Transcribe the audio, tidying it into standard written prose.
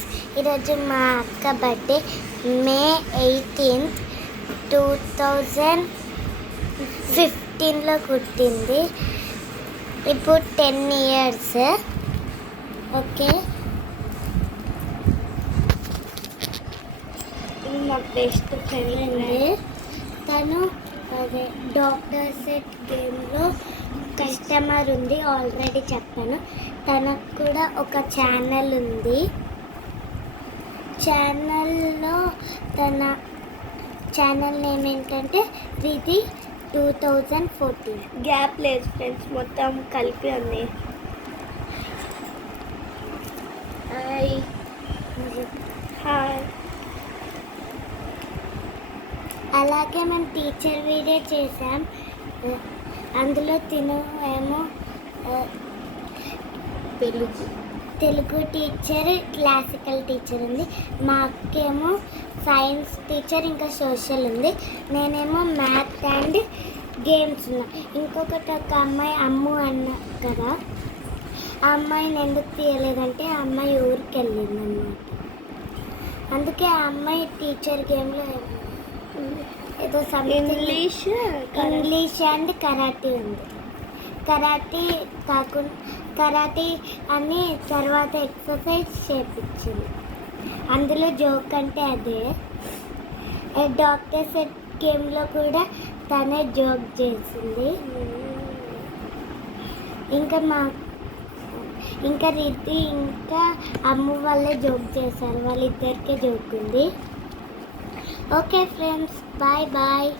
Friends, ఈరోజు మా అక్క బర్త్డే మే 18th 2015లో పుట్టింది. ఇప్పుడు 10 years. ఓకే, మా బెస్ట్ ఫ్రెండ్. తను అదే డాక్టర్ సెట్ గేమ్లో కస్టమర్ ఉంది, ఆల్రెడీ చెప్పాను. తనకు కూడా ఒక ఛానల్ ఉంది. ఛానల్లో తన ఛానల్ నేమ్ ఏంటంటే రిధి 2014. గ్యాప్ లేదు ఫ్రెండ్స్, మొత్తం కలిపి ఉంది. హాయ్. హాయ్. అలాగే మేము టీచర్ వీడియో చేసాం. అందులో తిను ఏమో తెలుగు టీచర్, క్లాసికల్ టీచర్ ఉంది. మా అక్కేమో సైన్స్ టీచర్, ఇంకా సోషల్ ఉంది. నేనేమో మ్యాథ్ అండ్ గేమ్స్ ఉన్నా. ఇంకొకటి ఒక అమ్మాయి అమ్ము అన్న కదా, ఆ అమ్మాయిని ఎందుకు తీయలేదంటే ఆ అమ్మాయి ఊరికి వెళ్ళింది అన్నమాట. అందుకే ఆ అమ్మాయి టీచర్ గేమ్లో ఏదో ఇంగ్లీష్ అండ్ కరాటీ ఉంది. కరాటీ కాకుండా కరాటీ అని తర్వాత ఎక్సర్సైజ్ చేయించింది. అందులో జోక్ అంటే అదే. డాక్టర్ సెట్ గేమ్లో కూడా తనే జోక్ చేసింది. ఇంకా రిద్ధి ఇంకా అమ్ము వాళ్ళే జోక్ చేశారు, వాళ్ళిద్దరికే జోక్ ఉంది. Okay friends, bye bye.